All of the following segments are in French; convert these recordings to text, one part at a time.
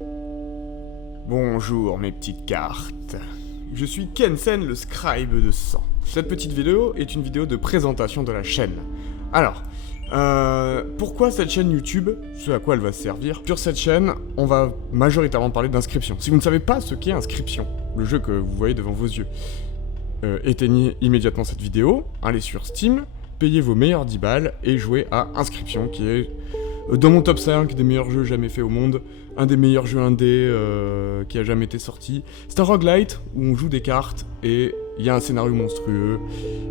Bonjour mes petites cartes. Je suis Kensen, le scribe de sang. Cette petite vidéo est une vidéo de présentation de la chaîne. Alors, pourquoi cette chaîne YouTube? Ce à quoi elle va se servir. Sur cette chaîne, on va majoritairement parler d'inscription. Si vous ne savez pas ce qu'est Inscription, le jeu que vous voyez devant vos yeux, éteignez immédiatement cette vidéo, allez sur Steam, payez vos meilleurs 10 balles et jouez à Inscription, qui est dans mon top 5 des meilleurs jeux jamais faits au monde, un des meilleurs jeux indés qui a jamais été sorti. C'est un roguelite où on joue des cartes et il y a un scénario monstrueux.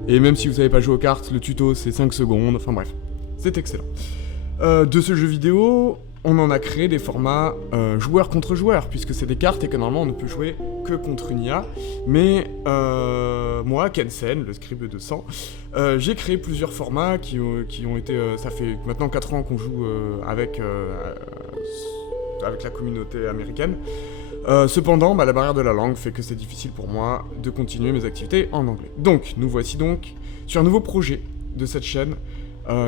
Et même si vous savez pas jouer aux cartes, le tuto c'est 5 secondes, enfin bref, c'est excellent. De ce jeu vidéo, on en a créé des formats joueur contre joueur, puisque c'est des cartes et que normalement on ne peut jouer que contre une IA. Mais moi, Kensen, le scribe de sang, j'ai créé plusieurs formats qui ont été... ça fait maintenant 4 ans qu'on joue avec la communauté américaine. Cependant, la barrière de la langue fait que c'est difficile pour moi de continuer mes activités en anglais. Donc, nous voici donc sur un nouveau projet de cette chaîne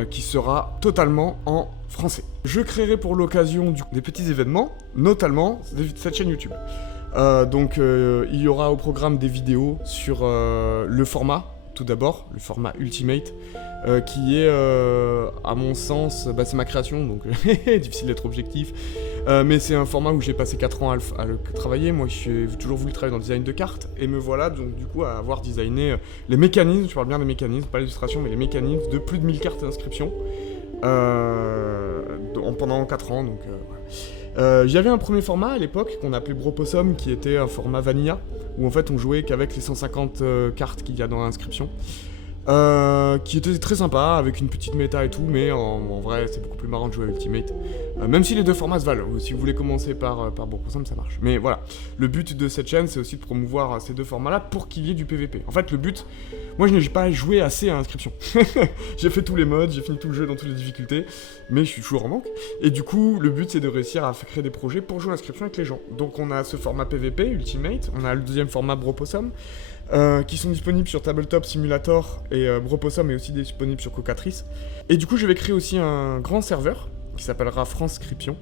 qui sera totalement en français. Je créerai pour l'occasion des petits événements, notamment cette chaîne YouTube. Il y aura au programme des vidéos sur le format, tout d'abord, le format Ultimate, qui est, à mon sens, c'est ma création, donc difficile d'être objectif, mais c'est un format où j'ai passé 4 ans à le travailler. Moi, j'ai toujours voulu travailler dans le design de cartes, et me voilà donc du coup à avoir designé les mécanismes, je parle bien des mécanismes, pas l'illustration, mais les mécanismes de plus de 1000 cartes d'inscription pendant 4 ans, donc voilà. J'avais un premier format à l'époque qu'on appelait Bropossum, qui était un format vanilla, où en fait on jouait qu'avec les 150 cartes qu'il y a dans l'inscription. Qui était très sympa, avec une petite méta et tout, mais en vrai c'est beaucoup plus marrant de jouer à Ultimate. Même si les deux formats se valent, si vous voulez commencer par Bropossum, ça marche. Mais voilà, le but de cette chaîne c'est aussi de promouvoir ces deux formats-là pour qu'il y ait du PVP. En fait le but, moi je n'ai pas joué assez à Inscription. J'ai fait tous les modes, j'ai fini tout le jeu dans toutes les difficultés, mais je suis toujours en manque. Et du coup le but c'est de réussir à créer des projets pour jouer à Inscription avec les gens. Donc on a ce format PVP, Ultimate, on a le deuxième format Bropossum, qui sont disponibles sur Tabletop Simulator, et Bropossum est aussi disponible sur Cocatrice. Et du coup je vais créer aussi un grand serveur qui s'appellera Franscription,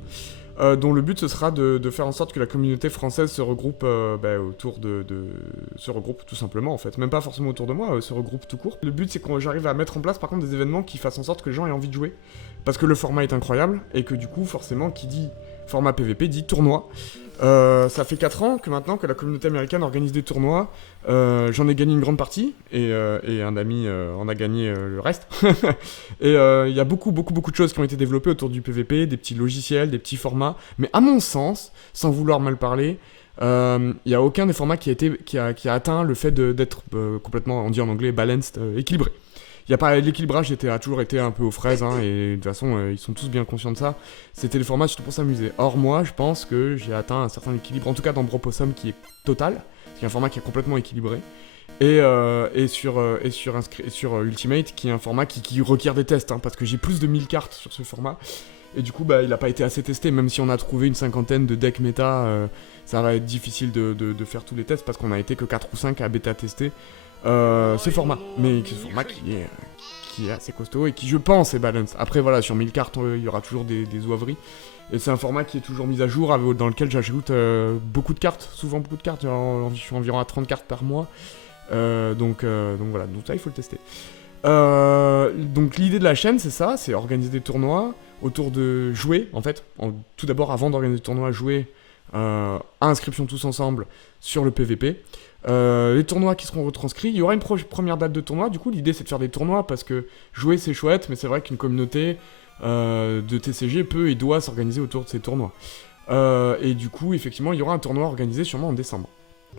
dont le but ce sera de faire en sorte que la communauté française se regroupe se regroupe tout simplement en fait, même pas forcément autour de moi, se regroupe tout court. Le but c'est que j'arrive à mettre en place par contre des événements qui fassent en sorte que les gens aient envie de jouer, parce que le format est incroyable, et que du coup forcément qui dit format PVP dit tournoi. Ça fait 4 ans que maintenant que la communauté américaine organise des tournois. J'en ai gagné une grande partie, et un ami en a gagné le reste. Et il y a beaucoup de choses qui ont été développées autour du PVP, des petits logiciels, des petits formats. Mais à mon sens, sans vouloir mal parler, il n'y a aucun des formats qui a atteint le fait d'être complètement, on dit en anglais, balanced, équilibré. L'équilibrage a toujours été un peu aux fraises, hein, et de toute façon ils sont tous bien conscients de ça. C'était le format surtout pour s'amuser. Or moi je pense que j'ai atteint un certain équilibre, en tout cas dans Bropossum qui est total, qui est un format qui est complètement équilibré, et sur Ultimate qui est un format qui requiert des tests, hein, parce que j'ai plus de 1000 cartes sur ce format. Et du coup, il n'a pas été assez testé, même si on a trouvé une cinquantaine de decks méta, ça va être difficile de faire tous les tests, parce qu'on a été que 4 ou 5 à bêta tester ce format. Mais ce format qui est assez costaud, et qui, je pense, est balance. Après, voilà, sur 1000 cartes, il y aura toujours des oiseries. Et c'est un format qui est toujours mis à jour, dans lequel j'ajoute beaucoup de cartes, souvent beaucoup de cartes, je suis environ à 30 cartes par mois. Donc voilà, donc ça, il faut le tester. Donc l'idée de la chaîne c'est ça, c'est organiser des tournois autour de jouer en fait, tout d'abord avant d'organiser des tournois, jouer à Inscription tous ensemble sur le PVP. Les tournois qui seront retranscrits, il y aura une première date de tournoi, du coup l'idée c'est de faire des tournois parce que jouer c'est chouette, mais c'est vrai qu'une communauté de TCG peut et doit s'organiser autour de ces tournois. Et du coup effectivement il y aura un tournoi organisé sûrement en décembre.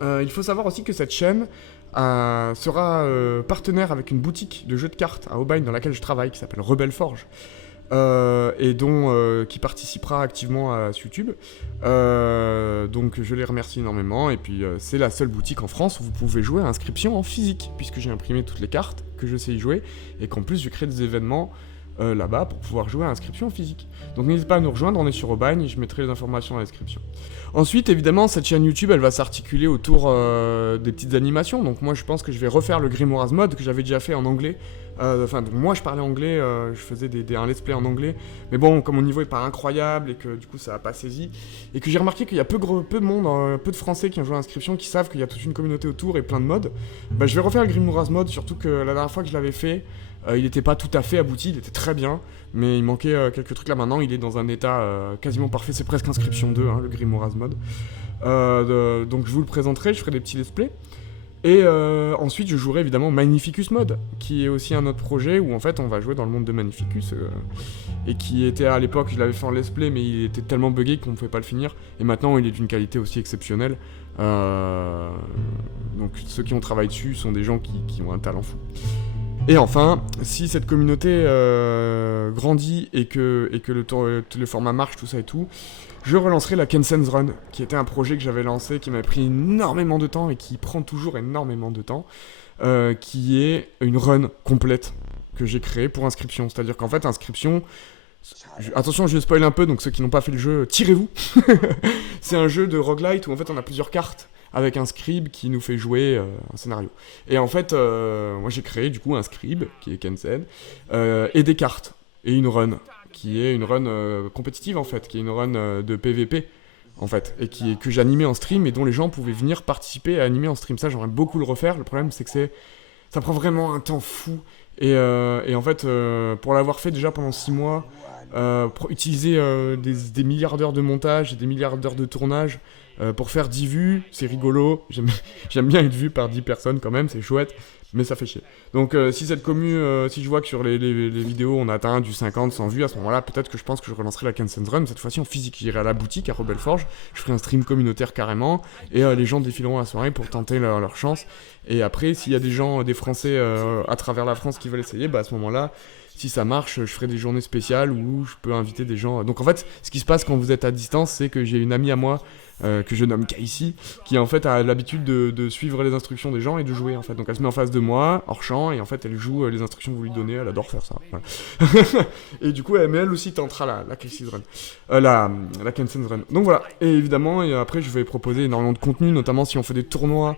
Il faut savoir aussi que cette chaîne sera partenaire avec une boutique de jeux de cartes à Aubagne dans laquelle je travaille, qui s'appelle Rebelle Forge, et qui participera activement à YouTube. Donc je les remercie énormément, et puis c'est la seule boutique en France où vous pouvez jouer à Inscription en physique, puisque j'ai imprimé toutes les cartes, que je sais y jouer, et qu'en plus je crée des événements là-bas pour pouvoir jouer à inscription physique. Donc n'hésitez pas à nous rejoindre, on est sur Aubagne, je mettrai les informations dans la description. Ensuite, évidemment, cette chaîne YouTube, elle va s'articuler autour des petites animations. Donc moi, je pense que je vais refaire le Grimoires mode que j'avais déjà fait en anglais. Donc moi, je parlais anglais, je faisais un let's play en anglais. Mais bon, comme mon niveau est pas incroyable et que du coup, ça a pas saisi. Et que j'ai remarqué qu'il y a peu de monde, peu de Français qui ont joué à Inscription, qui savent qu'il y a toute une communauté autour et plein de modes. Bah, je vais refaire le Grimoires mode, surtout que la dernière fois que je l'avais fait, il n'était pas tout à fait abouti, il était très bien. Mais il manquait quelques trucs là. Maintenant, il est dans un état quasiment parfait. C'est presque Inscription 2, hein, le Grimoires mode. Donc je vous le présenterai, je ferai des petits let's play. Et ensuite je jouerai évidemment Magnificus Mode, qui est aussi un autre projet où en fait on va jouer dans le monde de Magnificus, et qui était à l'époque, je l'avais fait en let's play, mais il était tellement buggé qu'on ne pouvait pas le finir, et maintenant il est d'une qualité aussi exceptionnelle. Donc ceux qui ont travaillé dessus sont des gens qui ont un talent fou. Et enfin, si cette communauté grandit et que le format marche, tout ça et tout, je relancerai la Kensen's Run, qui était un projet que j'avais lancé, qui m'a pris énormément de temps et qui prend toujours énormément de temps, qui est une run complète que j'ai créée pour Inscription. C'est-à-dire qu'en fait, Inscription... Attention, je spoil un peu, donc ceux qui n'ont pas fait le jeu, tirez-vous. C'est un jeu de roguelite où en fait on a plusieurs cartes avec un scribe qui nous fait jouer un scénario. Et en fait, moi j'ai créé du coup un scribe, qui est Kensen, et des cartes, et une run, qui est une run compétitive en fait, qui est une run de PVP, en fait, et que j'animais en stream, et dont les gens pouvaient venir participer et animer en stream. Ça, j'aimerais beaucoup le refaire, le problème c'est que ça prend vraiment un temps fou, et en fait, pour l'avoir fait déjà pendant 6 mois, utiliser des milliards d'heures de montage, et des milliards d'heures de tournage, pour faire 10 vues, c'est rigolo, j'aime bien être vu par 10 personnes quand même, c'est chouette, mais ça fait chier. Donc si cette commu, si je vois que sur les vidéos on atteint du 50, 100 vues, à ce moment-là, peut-être que je pense que je relancerai la Kensen's Run, cette fois-ci en physique. J'irai à la boutique à Rebel Forge, je ferai un stream communautaire carrément, et les gens défileront la soirée pour tenter leur chance. Et après, s'il y a des gens, des Français à travers la France qui veulent essayer, bah à ce moment-là, si ça marche, je ferai des journées spéciales où je peux inviter des gens. Donc en fait, ce qui se passe quand vous êtes à distance, c'est que j'ai une amie à moi, que je nomme Casey, qui en fait a l'habitude de suivre les instructions des gens et de jouer en fait. Donc elle se met en face de moi, hors champ, et en fait elle joue les instructions que vous lui donnez, elle adore faire ça. Voilà. Et du coup, mais elle aussi tentera la Casey's Run, la Kensen's Run. Donc voilà, et évidemment, et après je vais proposer énormément de contenu, notamment si on fait des tournois,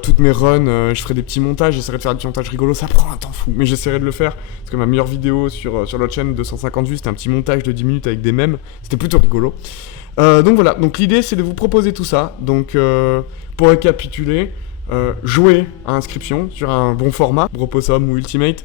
toutes mes runs, je ferai des petits montages, j'essaierai de faire des petits montages rigolos, ça prend un temps fou, mais j'essaierai de le faire, parce que ma meilleure vidéo sur l'autre chaîne, 250 vues, c'était un petit montage de 10 minutes avec des mèmes, c'était plutôt rigolo. Donc voilà, donc l'idée c'est de vous proposer tout ça. Donc pour récapituler, jouer à Inscription sur un bon format, Bropossum ou Ultimate,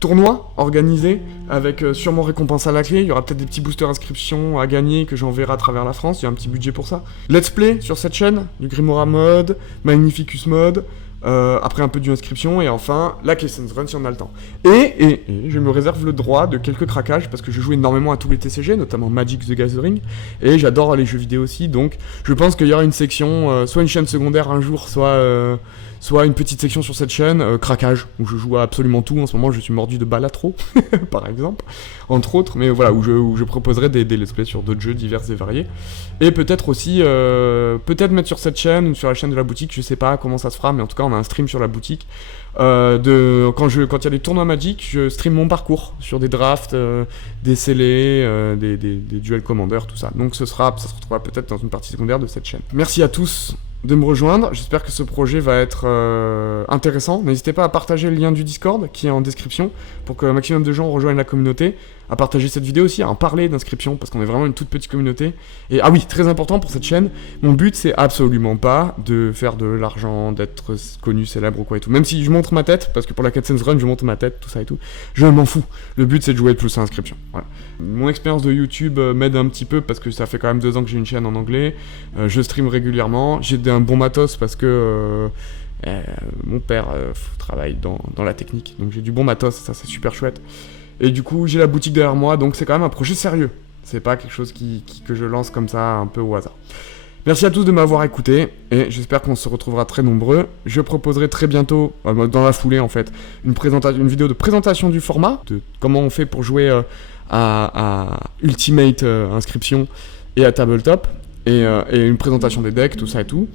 tournoi organisé avec sûrement récompense à la clé, il y aura peut-être des petits boosters inscriptions à gagner que j'enverrai à travers la France, il y a un petit budget pour ça. Let's play sur cette chaîne, du Grimoire mode, Magnificus mode, après un peu d'inscription, et enfin la Kensen's Run si on a le temps. Et je me réserve le droit de quelques craquages, parce que je joue énormément à tous les TCG, notamment Magic the Gathering, et j'adore les jeux vidéo aussi, donc je pense qu'il y aura une section, soit une chaîne secondaire un jour, soit une petite section sur cette chaîne, craquage, où je joue à absolument tout. En ce moment, je suis mordu de Balatro, par exemple, entre autres, mais voilà, où je proposerai des let's play sur d'autres jeux divers et variés. Et peut-être aussi, mettre sur cette chaîne, ou sur la chaîne de la boutique, je sais pas comment ça se fera, mais en tout cas, on a un stream sur la boutique. Quand il y a des tournois Magic, je stream mon parcours sur des drafts, des scellés, des duels commandeurs, tout ça. Donc ça se retrouvera peut-être dans une partie secondaire de cette chaîne. Merci à tous de me rejoindre, j'espère que ce projet va être intéressant. N'hésitez pas à partager le lien du Discord qui est en description pour que un maximum de gens rejoignent la communauté, à partager cette vidéo aussi, à en parler d'inscription parce qu'on est vraiment une toute petite communauté. Et ah oui, très important pour cette chaîne, mon but c'est absolument pas de faire de l'argent, d'être connu, célèbre ou quoi et tout. Même si je montre ma tête, parce que pour la Kensen's Run je montre ma tête, tout ça et tout, je m'en fous. Le but c'est de jouer le plus à inscription. Voilà. Mon expérience de YouTube m'aide un petit peu parce que ça fait quand même 2 ans que j'ai une chaîne en anglais, je stream régulièrement, j'ai un bon matos parce que mon père travaille dans la technique, donc j'ai du bon matos, ça c'est super chouette. Et du coup j'ai la boutique derrière moi, donc c'est quand même un projet sérieux. C'est pas quelque chose que je lance comme ça un peu au hasard. Merci à tous de m'avoir écouté, et j'espère qu'on se retrouvera très nombreux. Je proposerai très bientôt, dans la foulée en fait, une vidéo de présentation du format, de comment on fait pour jouer à Ultimate Inscription et à Tabletop, et une présentation des decks, tout ça et tout.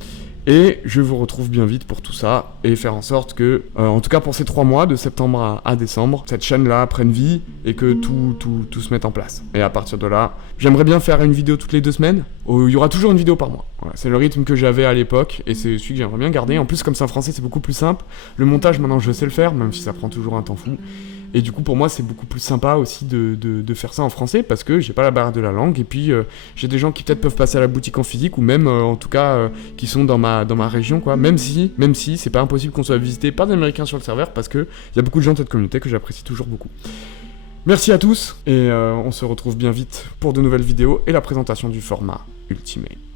Et je vous retrouve bien vite pour tout ça et faire en sorte que, en tout cas pour ces 3 mois, de septembre à décembre, cette chaîne-là prenne vie et que tout se mette en place. Et à partir de là, j'aimerais bien faire une vidéo toutes les 2 semaines. Il y aura toujours une vidéo par mois. Voilà, c'est le rythme que j'avais à l'époque et c'est celui que j'aimerais bien garder. En plus, comme c'est en français, c'est beaucoup plus simple. Le montage, maintenant, je sais le faire, même si ça prend toujours un temps fou. Et du coup, pour moi, c'est beaucoup plus sympa aussi de faire ça en français parce que j'ai pas la barrière de la langue. Et puis, j'ai des gens qui peut-être peuvent passer à la boutique en physique ou même, en tout cas, qui sont dans ma région, quoi. Même si c'est pas impossible qu'on soit visité par des Américains sur le serveur parce que il y a beaucoup de gens de cette communauté que j'apprécie toujours beaucoup. Merci à tous et on se retrouve bien vite pour de nouvelles vidéos et la présentation du format Ultimate.